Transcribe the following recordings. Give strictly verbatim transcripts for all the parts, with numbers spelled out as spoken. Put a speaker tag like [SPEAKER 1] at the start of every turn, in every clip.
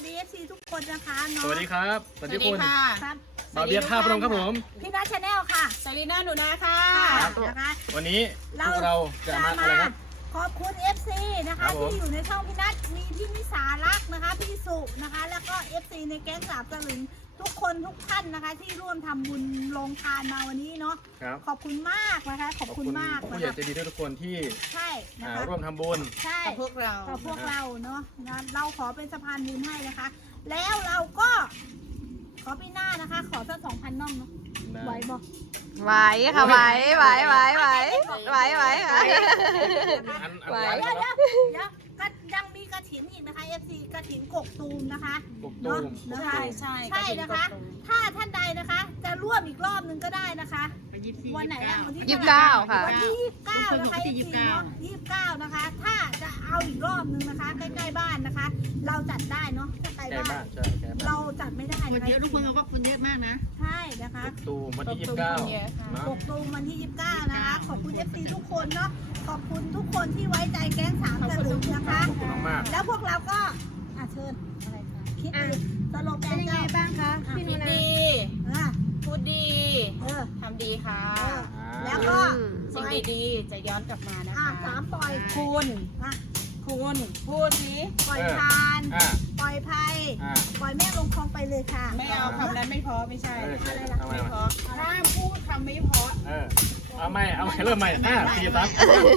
[SPEAKER 1] ดีเอฟซีทุกคนนะคะเนาะ
[SPEAKER 2] สวัสดีครับสวัสดีคุณ
[SPEAKER 1] ครับ
[SPEAKER 2] บาเบียร์ท่าพนมครับผม
[SPEAKER 1] พี่นัทชาแนลค่ะ
[SPEAKER 3] ซารีน่าหนูนาค่ะ
[SPEAKER 1] นะคะ
[SPEAKER 2] วันนี้พวกเราจะมาอะไรครับ
[SPEAKER 1] ขอบคุณ เอฟ ซี นะ
[SPEAKER 2] ครั
[SPEAKER 1] คะ
[SPEAKER 2] บผม
[SPEAKER 1] ที่อยู่ในช่องพี่นัทมีพี่นิสารักนะคะพี่สุนะคะ แล้วก็ เอฟ ซี ในแก๊งสามตะลึงทุกคนทุกท่านนะคะ ที่ร่วมทำบุญลงทานมาวันนี้เนาะ
[SPEAKER 2] ครับ
[SPEAKER 1] ขอบคุณมากนะคะขอบคุณมาก
[SPEAKER 2] ผู้
[SPEAKER 1] นะ
[SPEAKER 2] ใหญ่
[SPEAKER 1] คะ
[SPEAKER 2] ใจดีทุกคนที่
[SPEAKER 1] ใช่นะ
[SPEAKER 2] อ่า
[SPEAKER 1] คะ
[SPEAKER 2] ร่วมทำบุญ
[SPEAKER 1] ใช่
[SPEAKER 3] กับพวกเรา
[SPEAKER 1] กับพวกเราเนาะนะเราขอเป็นสะพานบุญให้นะคะ แล้วเราก็ ขอปีหน้านะคะ ขอสักสองพันน่องเนาะไหวบอก
[SPEAKER 4] ไหวค่ะไหวไหวไหวไหวไหวไหวค่ะ
[SPEAKER 2] อันอัน
[SPEAKER 4] ไหว
[SPEAKER 2] ร้าน
[SPEAKER 1] เดี๋ยว
[SPEAKER 2] แล้ว
[SPEAKER 1] เดี๋ยวเดี๋ยวก็ยังมีกระถินอีกนะคะ เอฟ ซี กระถินกกตูมนะคะ
[SPEAKER 2] ปลุกตู
[SPEAKER 1] เนาะ
[SPEAKER 2] ม
[SPEAKER 1] นะคะ
[SPEAKER 3] ใช่ใช่
[SPEAKER 1] ใช่นะคะ ถ้าท่านใดนะคะ จะร่วมอีกรอบนึงก็ได้นะคะ วันไหนอะวันที่
[SPEAKER 4] ยี่สิบเก้าค่ะ
[SPEAKER 1] วันที่ยี่สิบเก้านะคะยี่สิบเก้ายี่สิบเก้านะคะ ถ้าจะเอาอีกรอบนึงนะคะ ใกล้ๆบ้านนะคะ เราจัดได้เนาะถ้าใกล้
[SPEAKER 2] แก่
[SPEAKER 1] บ้า
[SPEAKER 2] บ้าน นใช่แก่บ้าน
[SPEAKER 1] เราจัดไม่ได้
[SPEAKER 5] คน
[SPEAKER 1] นะคะ
[SPEAKER 5] เยอะทุกคนบอกว่าคนเยอะมากนะ
[SPEAKER 1] ใช่นะคะ
[SPEAKER 2] ปลุกตูมวันที่ยี่สิบเก้าเนาะ
[SPEAKER 1] กกตูมวันที่ยี่สิบเก้านะคะ ขอบคุณ เอฟ ซี ทุกคนเนาะ ขอบคุณทุกคนที่ไว้ใจแก๊งสามตะลึงนะคะ
[SPEAKER 2] ขอบคุณมาก
[SPEAKER 1] แล้วพวกเราก็อ่ะเชิญอะไรคะคิดดีสโลแก
[SPEAKER 4] เป็น
[SPEAKER 1] น
[SPEAKER 4] ยังไง
[SPEAKER 1] เจ้า
[SPEAKER 4] บ้างคะพี่
[SPEAKER 3] คิ
[SPEAKER 4] นุ
[SPEAKER 3] ด
[SPEAKER 4] นา
[SPEAKER 3] ดี
[SPEAKER 1] อ่ะ
[SPEAKER 3] พูดดี
[SPEAKER 1] เออ
[SPEAKER 3] ทำดีค่ะ
[SPEAKER 1] เออ
[SPEAKER 2] ๆ
[SPEAKER 1] แล้วก็
[SPEAKER 3] สิ่งดีๆ จะย้อนกลับมานะ
[SPEAKER 1] อ่ะ
[SPEAKER 3] คะ
[SPEAKER 1] สามปล่อย
[SPEAKER 3] คุณ
[SPEAKER 1] อ่ะ
[SPEAKER 3] คุณพูดสิ
[SPEAKER 1] ปล่อยทาน
[SPEAKER 2] อ่า
[SPEAKER 1] ปล่อยภัย
[SPEAKER 2] อ่า
[SPEAKER 1] ปล่อยแม่ลงคลองไปเลยค่ะ
[SPEAKER 3] ไม่เอาคำนั้นไม่เพอไม่ใช่
[SPEAKER 2] เออใช่
[SPEAKER 1] อะไรล่ะ
[SPEAKER 2] เอาใหม่
[SPEAKER 3] ไม่
[SPEAKER 2] เอา
[SPEAKER 3] เพ
[SPEAKER 2] ใหม่
[SPEAKER 3] อห้ามพูดคำไม่เพอ
[SPEAKER 2] เออเอาใหม่เอาใหม่เริ่มใหม่ห้าสี่สาม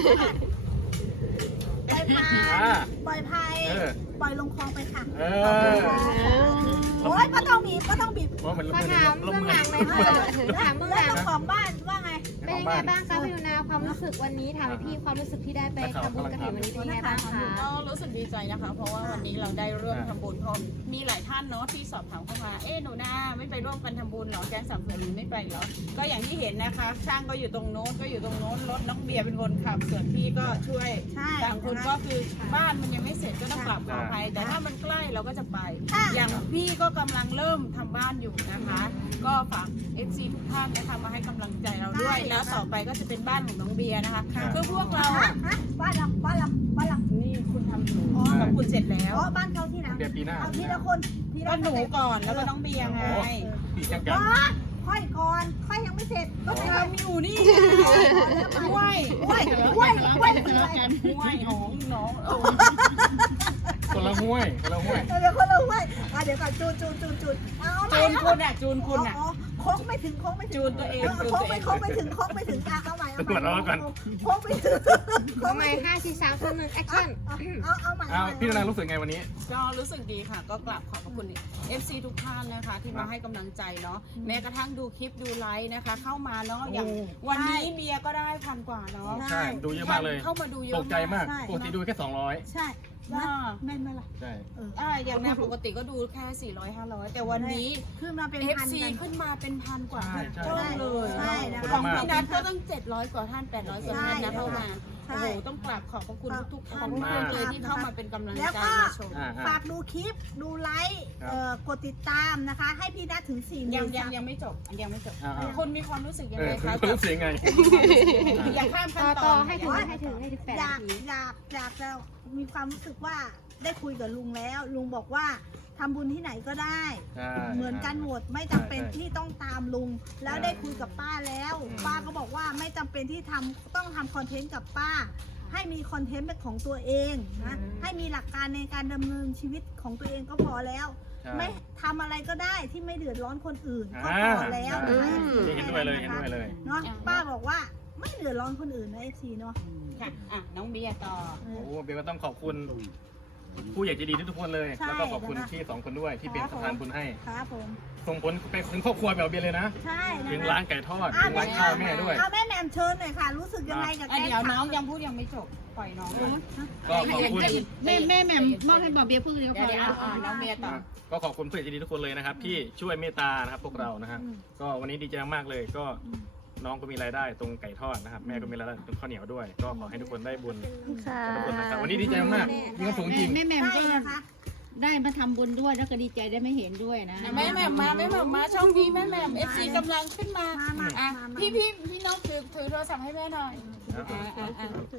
[SPEAKER 1] ปล่อยทาน
[SPEAKER 2] อ่า
[SPEAKER 1] ปล่อยภัย
[SPEAKER 2] เออ
[SPEAKER 1] ปล่อยลงคลองไปค่ะ
[SPEAKER 2] เอ
[SPEAKER 1] ขอบคุณ
[SPEAKER 2] อ
[SPEAKER 1] ค่ะโอ้ยป้าต้องบีบป้าต้องบีบ
[SPEAKER 2] เพราะมันล
[SPEAKER 4] มา
[SPEAKER 2] มือ
[SPEAKER 4] ถาม
[SPEAKER 2] ลม
[SPEAKER 4] เบื้อง
[SPEAKER 2] มื
[SPEAKER 4] ห
[SPEAKER 2] อ
[SPEAKER 4] ลังเลยค่ะถามเบื้องห
[SPEAKER 1] แล้ว
[SPEAKER 4] ลัง
[SPEAKER 1] เจ้าของบ้านว่าไง
[SPEAKER 4] เป็นยังไงบ้างคะพี่นุนาความรู้สึกวันนี้ถามพี่ความรู้สึกที่ได้ไปทำบุญกระถิ่นวันนี้เป็นยังไงบ้างคะ
[SPEAKER 3] ก็รู้สึกดีใจนะคะ เพราะว่าวันนี้เราได้ร่วมทำบุญเพราะมีหลายท่านเนาะที่สอบถามเข้ามา เอ๊ะหนูนาไม่ไปร่วมกันทำบุญเหรอแกงสามเสือหรือไม่ไปเหรอ ก็อย่างที่เห็นนะคะ ช่างก็อยู่ตรงโน้นก็อยู่ตรงโน้นรถน้องเบียร์เป็นคนขับส่วนพี่ก็ช่วย
[SPEAKER 1] ใช่
[SPEAKER 3] ต่างคนก็คือบ้านมันยังไม่เสร็จก็ต้องกลับขออภัยแต่ถ้ามันใกล้เราก็จะไป อย่างพี่ก็กำลังเริ่มทำบ้านอยู่นะคะ ก็ฝาก เอฟ ซี ทุกท่านนะคะมาให้กำลังใจเราด้วย แล้วต่อไปก็จะเป็นบ้านของน้องเบียร์นะคะ คือพวกเรา
[SPEAKER 1] ฮะ
[SPEAKER 3] อะ
[SPEAKER 1] ฮะบ้านเราบ้านเราบ้านเรา
[SPEAKER 3] นี่คุณทำอยู่
[SPEAKER 1] อ๋อ
[SPEAKER 3] กับคุณเสร็จแล้ว
[SPEAKER 1] อ๋อบ้านเขาที่ไหน
[SPEAKER 2] เดี๋ยวปีหน้า
[SPEAKER 1] เอาทีละคนที
[SPEAKER 3] ก็
[SPEAKER 1] ละ
[SPEAKER 3] หนูก่อนแล้วก็น้องเบียร์ไง
[SPEAKER 2] ปีกันกั
[SPEAKER 1] อ๋
[SPEAKER 2] น
[SPEAKER 1] อค่อยก่อนค่อยยังไม่เสร็จก็ไป
[SPEAKER 3] ทำอยู่นี่
[SPEAKER 1] ห้
[SPEAKER 3] ห้วย
[SPEAKER 1] วยห้วยห้วยคืออะไร
[SPEAKER 3] ห้วยของน้องเออ
[SPEAKER 2] คนละห้วยคนละห้วย
[SPEAKER 1] เดี๋ยวคนละห้วยอ่ะเดี๋ยวก่อนจูนจูนจูนจูนเอาใหม่
[SPEAKER 3] จูนคุณอ่ะจูนคุณอ่ะ
[SPEAKER 1] อ๋อโค้งไม่ถึงโค้งไม่ถึง
[SPEAKER 3] จูนตัวเอง
[SPEAKER 1] โค้งไม่โค้งไม่ถึงโค้งไม่ถึงอ่ะเอาใหม่เอาใหม่
[SPEAKER 2] ตรวจร้อนก่อน
[SPEAKER 1] โค้งไม่ถึงโค้
[SPEAKER 4] เอา
[SPEAKER 1] ง
[SPEAKER 4] ให
[SPEAKER 1] ไม่
[SPEAKER 4] ม่
[SPEAKER 1] ถึง
[SPEAKER 4] ห้าสี่สามสองหนึ่งแอคชั่น
[SPEAKER 1] เอาเอาใหม่
[SPEAKER 2] เอาพี่นารู้สึกไงวันนี้
[SPEAKER 3] ก็รู้สึกดีค่ะ ก็กราบขอบพระคุณ เอฟ ซี ทุกท่านนะคะ ที่มาให้กำลังใจเนาะแม้กระทั่งดูคลิปดูไลฟ์นะคะ เข้ามาเนาะอย่างวันนี้เบียร์ก็ได้พันกว่าเนาะ
[SPEAKER 2] ใช่ ดูเยอะมากเลย
[SPEAKER 3] เข้ามาดูเยอะ
[SPEAKER 2] ตกใจมาก ปกติดูแค่สองร้อย
[SPEAKER 1] ใช่นะแม่นไหมล่ะ
[SPEAKER 2] ใช่
[SPEAKER 1] เออ
[SPEAKER 3] อ่าอย่างนั้นปกติก็ดูแค่สี่ร้อย ห้าร้อยแต่วันนี้
[SPEAKER 1] ขึ้นมาเป็น
[SPEAKER 3] เอฟ
[SPEAKER 1] พัน
[SPEAKER 3] ซี
[SPEAKER 1] กัน
[SPEAKER 3] ขึ้นมาเป็นพันกว่า
[SPEAKER 2] ใช่ใช่
[SPEAKER 3] เจ้าเลย
[SPEAKER 1] ใช่นะ
[SPEAKER 2] ขอบ
[SPEAKER 3] ข
[SPEAKER 2] คุ
[SPEAKER 3] อง
[SPEAKER 2] ณมาก
[SPEAKER 3] พี่นัทก็ต้องเจ็ดร้อยกว่าท่านแปดร้อยกว่าท่านนะเข้ามา
[SPEAKER 1] ใช่
[SPEAKER 3] โอ้โหต้องกราบขอบพระคุณทุกๆท่าน
[SPEAKER 2] ขอบคุณมาก
[SPEAKER 3] มากเลยที่เข้ามาเป็นกำลัง
[SPEAKER 1] แล้ว
[SPEAKER 3] ใจ
[SPEAKER 1] ก็
[SPEAKER 3] มาชม
[SPEAKER 2] อ่า
[SPEAKER 1] ฝากดูคลิปดูไลค์
[SPEAKER 2] ครับ
[SPEAKER 1] เอ่อกดติดตามนะคะ ให้พี่นัทถึงสี่ห
[SPEAKER 3] ยั
[SPEAKER 1] มื่
[SPEAKER 3] ง
[SPEAKER 1] น
[SPEAKER 3] ยังยังไม่จบยังไม่จบ
[SPEAKER 2] อ่าๆ
[SPEAKER 3] คุณมีความรู้สึกยัง
[SPEAKER 2] เอ
[SPEAKER 3] ไง
[SPEAKER 2] อ
[SPEAKER 3] คะ
[SPEAKER 2] คุณรู้สึกไง
[SPEAKER 3] อย่าข้ามขั้น
[SPEAKER 4] ต่อ
[SPEAKER 3] ต
[SPEAKER 4] ต่
[SPEAKER 3] อ
[SPEAKER 4] อน ให้ถึงให้ถึงให้ถึงแปด
[SPEAKER 1] อยา
[SPEAKER 4] นาที
[SPEAKER 1] กอยากอยากจะมีความรู้สึกว่าได้คุยกับลุงแล้ว ลุงบอกว่าทำบุญที่ไหนก็ได้
[SPEAKER 2] ใช่
[SPEAKER 1] เหมือนกันหมดไม่จำเป็น
[SPEAKER 2] ใช่
[SPEAKER 1] ที่ต้องตามลุง แล้วได้คุยกับป้าแล้ว
[SPEAKER 2] อืม
[SPEAKER 1] ป้าก็บอกว่าไม่จำเป็นที่ทำต้องทำคอนเทนต์กับป้า ให้มีคอนเทนต์เป็นของตัวเองนะให้มีหลักการในการดำเนินชีวิตของตัวเองก็พอแล้ว
[SPEAKER 2] ใช่
[SPEAKER 1] ไม่ทำอะไรก็ได้ที่ไม่เดือดร้อนคนอื่นก็
[SPEAKER 2] อ่า
[SPEAKER 1] พอแล้ว
[SPEAKER 2] ใช่
[SPEAKER 1] นะคะ
[SPEAKER 2] นี่เห็นด้วยเลยเห็นด้วยเลย
[SPEAKER 1] เนาะป้าบอกว่าไม่เดือดร้อนคนอื่นนะเอฟซีเนาะ
[SPEAKER 3] ค่ะอ่ะน้องเบียร์ต่อ
[SPEAKER 1] เอ
[SPEAKER 2] โอ้
[SPEAKER 1] อ
[SPEAKER 2] โหเบลก็ต้องขอบคุณ ผู้ใหญ่ใจดีทุกๆคนเลย
[SPEAKER 1] ใช่
[SPEAKER 2] แล้วก็ขอบคุณ
[SPEAKER 1] นะคะ
[SPEAKER 2] พี่สองคนด้วยที่เป็นสะพานบุญให้
[SPEAKER 1] ครับผม
[SPEAKER 2] ส่งผลไปถึงครอบครัวแบบเบียร์เลยนะ
[SPEAKER 1] ใช่นะคะ
[SPEAKER 2] ถึงร้านไก่ทอด
[SPEAKER 1] อ่ะ
[SPEAKER 2] ถึงร้านข้าวแม่ด้วย
[SPEAKER 1] เอาแม่แหม่มเชิญหน่อยค่ะ รู้สึกยังไงกับ
[SPEAKER 3] อ่ะ
[SPEAKER 1] แกง
[SPEAKER 3] เดี๋ยว
[SPEAKER 1] ขา
[SPEAKER 3] น้องยังพูดยังไม่จบปล่อยน้องก่อน
[SPEAKER 2] ก็ขอบคุณ
[SPEAKER 5] แม่แม่แหม่มมอบให้บอกเบียร์พูดเดียว
[SPEAKER 3] เดี๋
[SPEAKER 5] พ
[SPEAKER 3] ยว
[SPEAKER 5] อ
[SPEAKER 3] เดี๋ยว
[SPEAKER 5] แล้ว
[SPEAKER 3] อ่ะน้องเบียร์ต่อ
[SPEAKER 2] ก็ขอบคุณผู้ใหญ่ใจดีทุกคนเลยนะครับ ที่ช่วยเมตตานะครับพวกเรานะครับ ก็วันนี้ดีใจมากเลย ก็น้องก็มีรายได้ตรงไก่ทอดนะครับ แม่ก็มีรายได้ตรงข้าวเหนียวด้วย ก็ขอให้ทุกคนได้บุญ
[SPEAKER 4] ค่ะ
[SPEAKER 2] ทุกคนนะครับวันนี้ดีใจมากมีความสุขจริง
[SPEAKER 5] แม่แหม่ม
[SPEAKER 1] ใช่
[SPEAKER 5] ก็
[SPEAKER 1] นะคะ
[SPEAKER 5] ได้มาทำบุญด้วยแล้วก็ดีใจได้ไม่เห็นด้วยนะ
[SPEAKER 3] แม่แหม่มมาแม่แหม่มมาช่องนี้แม่แหม่มเอฟซีกำลังขึ้นมา
[SPEAKER 1] มามา
[SPEAKER 3] อ่ะ
[SPEAKER 1] มามา
[SPEAKER 3] พี่พี่พี่น้องถือถือโทรศัพท์ให้แม่หน่อย
[SPEAKER 2] ครับ
[SPEAKER 3] อ่ะอ่ะอ่ะ
[SPEAKER 1] ถือ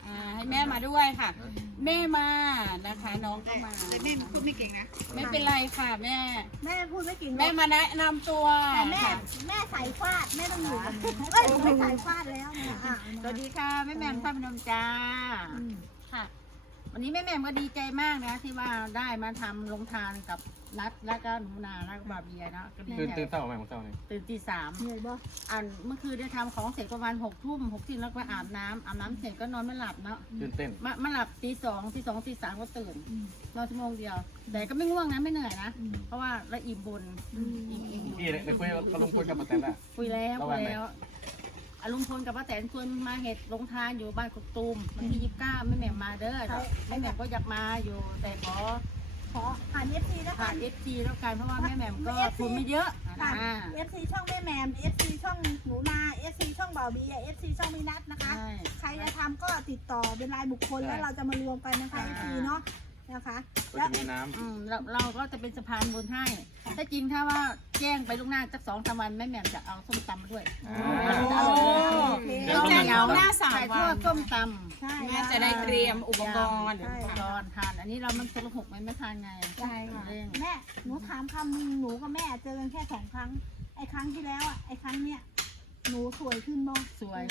[SPEAKER 3] อ่าให้แม่มาด้วยค่ะ แม่มานะคะ น้องก็มา
[SPEAKER 5] แต่แม่พูดไม่เก่งนะ
[SPEAKER 3] ไม่เป็นไรค่ะแม่
[SPEAKER 1] แม่พูดไม่กิน
[SPEAKER 3] แม่มาแนะนำตัว
[SPEAKER 1] แต่แม่
[SPEAKER 3] ค่ะ
[SPEAKER 1] แม่สายฟาดแม่ต้องอยู่กับหนูเอ้ยไม่สายฟาดแล้วเนี่ยอ่ะ
[SPEAKER 5] สวัสดีค่ะแม่แหม่มท่าพนมจ้า
[SPEAKER 1] อืม
[SPEAKER 5] ค่ะ วันนี้แม่แหม่มก็ดีใจมากนะที่ว่าได้มาทำลงทานกับนัดแล้วก็หนูนาแล้วก็บาเบียเนาะก็ดี
[SPEAKER 2] ตื่น
[SPEAKER 5] ใจ
[SPEAKER 2] ตื่นเต้าไหมของเต้าเนี่ย
[SPEAKER 5] ตื่นตีสาม
[SPEAKER 1] เหนื่อยบ่
[SPEAKER 5] อันเมื่อคืนได้ทำของเสร็จประมาณหกทุ่มหกทุ่มแล้วก็อาบน้ำอาบน้ำเสร็จก็นอนไม่หลับเนาะ
[SPEAKER 2] ตื่นเต้น
[SPEAKER 5] มามาหลับตีสองตีสองตีสามก็ตื่นนอนชั่วโมงเดียว แต่ก็ไม่ง่วงนะไม่เหนื่อยนะ เพราะว่าเราอิ่มบุญอิ่มอิ่ม
[SPEAKER 2] พี่ได้คุยกับลุงพลกับป้าแตนแล้ว
[SPEAKER 5] คุยแล้ว
[SPEAKER 2] ระห
[SPEAKER 5] คุ
[SPEAKER 2] ว่าง
[SPEAKER 5] ย
[SPEAKER 2] ไหน
[SPEAKER 5] แล้วอารุณพลกับป้าแตนชวนมาเห็ดลงทานอยู่บ้านกกตูมวันที่ยี่สิบเก้าแม่แหม่มมาเด้อแม่แหม่มก็อยากมาอยู่ แต่ขอ
[SPEAKER 1] ขอผ่านเอฟซีแล้วกั
[SPEAKER 5] ผ่าน
[SPEAKER 1] น
[SPEAKER 5] เอฟซีแล้วกันเพราะว่าแม่แหม่มก็ทุนไม่เยอะ
[SPEAKER 1] ผ่าน
[SPEAKER 5] นะ
[SPEAKER 1] เอฟซีช่องแม่แหม่มเอฟซีช่องหนูนาเอฟซีช่องบ่าวบีเอฟซีช่องมินัทนะคะ
[SPEAKER 5] ใช่
[SPEAKER 1] ใครจะทำก็ติดต่อเป็นรายบุคคลแล้วเราจะมารวมกันนะคะเอฟซีเนาะนะคะ
[SPEAKER 2] ก็
[SPEAKER 1] แล้ว
[SPEAKER 2] จะมีน้ำ
[SPEAKER 5] อืมเราเราก็จะเป็นสะพานบุญให้ถ้าจริงถ้าว่าแจ้งไปล่วงหน้าสักสองสามวันแม่แหม่มจะเอาส้มตำมาด้วย
[SPEAKER 2] อ่า
[SPEAKER 1] โอเค
[SPEAKER 2] เดี๋ยว
[SPEAKER 3] แจ้งล่วงหน้าสาม
[SPEAKER 5] ไข่ท
[SPEAKER 3] วั
[SPEAKER 5] อด
[SPEAKER 3] น
[SPEAKER 5] ส้มตำ
[SPEAKER 1] ใช่
[SPEAKER 3] แม่จะได้เตรียมอุปกรณ์
[SPEAKER 1] ใช่
[SPEAKER 5] อุปกรณ์ทานอันนี้เรามันคนละหกไหมไม่ทานไง
[SPEAKER 1] ใช่ค่ะ
[SPEAKER 5] เร่ง
[SPEAKER 1] แม่หนูถามคำหนึงหนูกับแม่เจอกันแค่สองครั้งไอ้ครั้งที่แล้วอ่ะไอ้ครั้งเนี้ยหนูสวยขึ้นบ่
[SPEAKER 5] สวย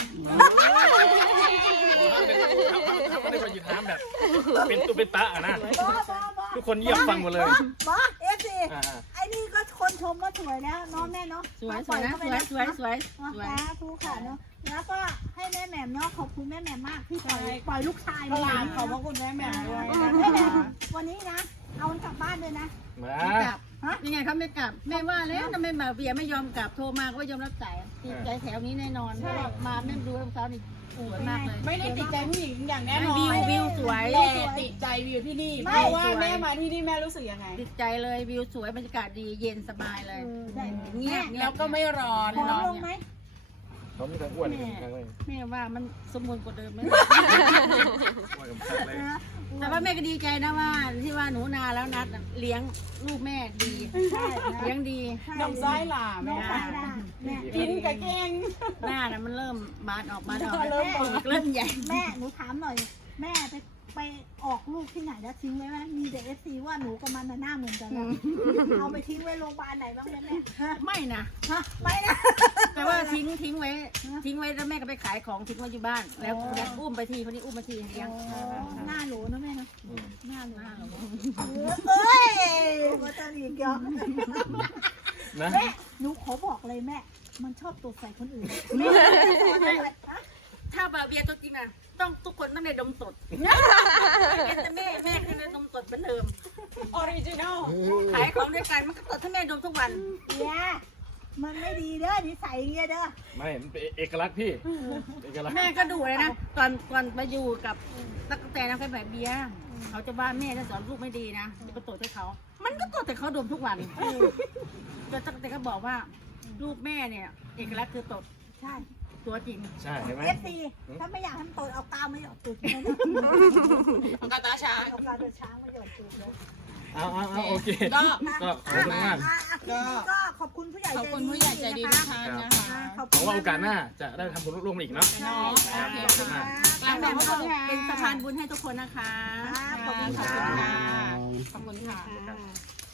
[SPEAKER 2] เขาได้มาหยิบน้ำแบบ เป็นตุเป็นตะอะนะ
[SPEAKER 1] บ่บ่บ่
[SPEAKER 2] ทุกคนเยี่ยมฟังหมดเลย
[SPEAKER 1] บ่เอฟซี
[SPEAKER 2] อ่า
[SPEAKER 1] ไอ้นี่ก็คนชมว่าสวยแล้วเนาะแม่เนาะ
[SPEAKER 5] สวยสวยนะสวยสวยสวยสวย
[SPEAKER 1] สาธุค่ะเนาะแล้วก็ให้แม่แหม่มเนาะขอบคุณแม่แหม่มมากที่ปล่อย
[SPEAKER 3] ใช่
[SPEAKER 1] ปล่อยลูกชาย
[SPEAKER 3] พ
[SPEAKER 1] มา
[SPEAKER 3] ลานขอบพระคุณแม่แหม่มด้วย
[SPEAKER 1] แม่แหม่มวันนี้นะ เอามันกลับบ้านเลยนะ
[SPEAKER 2] มา
[SPEAKER 5] ไม่กลับยังไงเขาไม่กลับแม่ว่าแล้วทำไมมาเบียร์ไม่ยอมกลับโทรมาก็ไม่ยอมรับสายติดใจแถวนี้แน่นอนเพราะว่ามาแม่ดูแล้วเช้านี่สวยมากเลย
[SPEAKER 3] ไม่ได้ติดใจผู้หญิงอย่างแน่นอน
[SPEAKER 5] วิววิวสวย
[SPEAKER 3] แต่ติดใจวิวที่นี่
[SPEAKER 1] ไม่
[SPEAKER 3] เพราะว่า
[SPEAKER 5] สวย
[SPEAKER 3] แม่มาที่นี่แม่รู้สึกยังไง
[SPEAKER 5] ติดใจเลยวิวสวยบรรยากาศดีเย็นสบายเลย
[SPEAKER 1] เออได้
[SPEAKER 5] เงียบเงีย
[SPEAKER 3] แล้
[SPEAKER 5] บ
[SPEAKER 3] วก็ไม่ร้อน
[SPEAKER 1] ผอม
[SPEAKER 3] เนาะ
[SPEAKER 1] ลงไหม
[SPEAKER 2] เขามีแต่อ้วนอีกครั้งเลย
[SPEAKER 5] แม่ว่ามันสมบูรณ์กว่าเดิมไหม
[SPEAKER 2] อ้วนกับชัดเลย
[SPEAKER 1] นะ
[SPEAKER 5] แต่ว่าแม่ก็ดีใจนะว่าที่ว่าหนูนาแล้วนัดเลี้ยงลูกแม่ดี
[SPEAKER 1] ใช่นะ
[SPEAKER 5] เลี้ยงดี
[SPEAKER 3] น้องซ้ายหล่า
[SPEAKER 1] น้
[SPEAKER 3] แม่
[SPEAKER 1] องไปได้แม่
[SPEAKER 3] กินกับแกง
[SPEAKER 5] หน้าน่ะมันเริ่มบานออกบานออก
[SPEAKER 3] เริ่ม
[SPEAKER 5] เปิดเริ่มใหญ่
[SPEAKER 1] แม่หนูถามหน่อย แม่ไปไปออกลูกที่ไหนแล้วทิ้งไว้ไหมมีแต่เอฟซีว่าหนูกับมันน่ะหน้าเหมือนกันนะเอาไปทิ้งไว้โรงพยาบาลไหนบ้างไหมแม่ฮะ
[SPEAKER 5] ไม่นะ
[SPEAKER 1] ฮะไม่นะ
[SPEAKER 5] แต่ว่าทิ้งทิ้งไว้ ทิ้งไว้แล้วแม่ก็ไปขายของทิ้งไว้อยู่บ้าน แล้วแล้วอุ้มไปทีคนนี้อุ้มไปทีเลี้ยง
[SPEAKER 1] หน้าหนูนะแม่เนาะ
[SPEAKER 2] อืม
[SPEAKER 1] หน้าหนู
[SPEAKER 5] หน้าเรา
[SPEAKER 1] เอ้ยมาตาลีกยอ
[SPEAKER 2] นะ
[SPEAKER 1] แม่หนูขอบอกเลยแม่ มันชอบตกใส่คนอื่นแม่ฮะ
[SPEAKER 5] ถ้าบาเบียตัวจริงนะต้องทุกคนต้องได้ดมสดแต่แม่แม่คือได้ดมสดเหมือนเดิม
[SPEAKER 3] ออริจินอล
[SPEAKER 5] ขายของด้วยกันมันก็ตดถ้าแม่ดมทุกวัน
[SPEAKER 1] เนี่ยมันไม่ดีเด้อนิสัยอย่างเงี้ยเด้อ
[SPEAKER 2] ไม่มันเป็นเอกลักษณ์พี่ เอกลักษณ์
[SPEAKER 5] แม่ก็ดูเลยนะก่อนก่อนไปอยู่กับตั๊กแตนนะแฟนแบบเบียร์เขาจะว่าแม่จะสอนลูกไม่ดีนะจะไปตดให้เขา มันก็ตดแต่เขาดมทุกวันแต่ตั๊กแตนก็บอกว่าลูกแม่เนี่ย เอกลักษณ์คือตด
[SPEAKER 1] ใช่
[SPEAKER 5] ตัวจริง
[SPEAKER 2] ใช่เห็นไหม
[SPEAKER 1] เอฟซีถ้าไม่อยากให้มันโตเอากาวมาหยอดตูดเลยนะ
[SPEAKER 3] ของกาตาชา
[SPEAKER 1] เอากาวเดือช้างมาหยอดตูดเลย
[SPEAKER 2] เอาเอาเอาโอเค
[SPEAKER 3] ก็
[SPEAKER 2] ก็ขอบคุณมาก
[SPEAKER 1] อ่ะอ่ะก็ขอบคุณผู้ใหญ่
[SPEAKER 3] ขอบ
[SPEAKER 1] ใจ
[SPEAKER 3] คุณ
[SPEAKER 1] ดี
[SPEAKER 3] ผู้ใหญ่ใจดีทุก
[SPEAKER 1] นะคะ
[SPEAKER 3] ท่านนะคะ
[SPEAKER 1] ขอบ
[SPEAKER 2] ห
[SPEAKER 1] คุ
[SPEAKER 2] วั
[SPEAKER 1] ณ
[SPEAKER 2] งว่าโอกาสหน้าจะได้ทำบุญร่วมอีกเนาะ
[SPEAKER 3] เนาะโอเค
[SPEAKER 2] ขอบคุณมาก
[SPEAKER 5] แล้แบบว่าเป็นสะพานบุญให้ทุกคนนะคะ
[SPEAKER 1] ขอบคุณ
[SPEAKER 3] ขอบ
[SPEAKER 1] ค่ะ
[SPEAKER 3] คุณค่ะ ขอบคุณค่ะ
[SPEAKER 1] ค่ะ